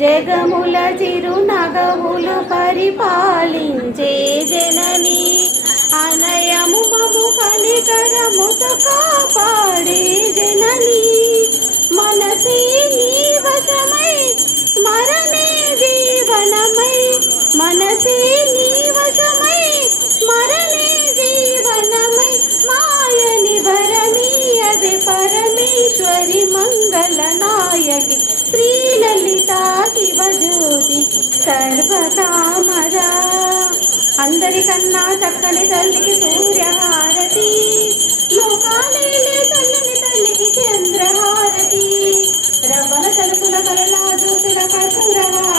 జగముల చిరునగములు పరిపాలించే జనని అనయము మము కనికరముతో కాపాడే జనని మనసే నీ వశమై స్మరణే జీవనమై మనసే నీ వశమై స్మరణే జీవనమై మాయని వరమీయవే పరమేశ్వరి మంగళనాయకి శ్రీలలితా శివజ్యోతి సర్వకామదా అందరికన్నా చక్కని తల్లికి సూర్యహారతి లోకాలేలే చల్లని తల్లికి చంద్రహారతి రవణ తలుపుల కలలా జ్యోతుల కర్పూరహారతి